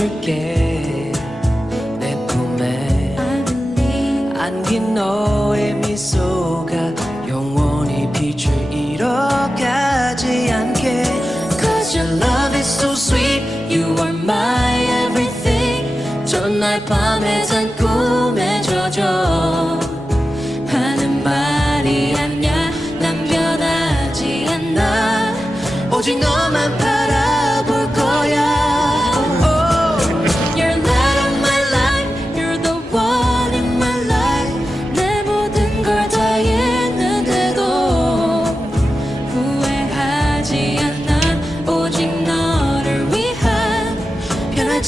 있게 내 believe 안긴 너의 미소가 영원히 빛을 잃어가지 않게 Cause your love is so sweet You are my everything 전날 밤에 잔 꿈에 젖어 하는 말이 아냐 난 변하지 않아 오직 너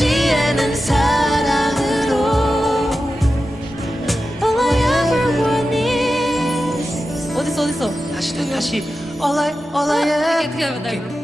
않은 사랑으로. All I ever want is 어딨어 어딨어? 다시 다시. All I all I 어떻게 ever 어떻게 하면 돼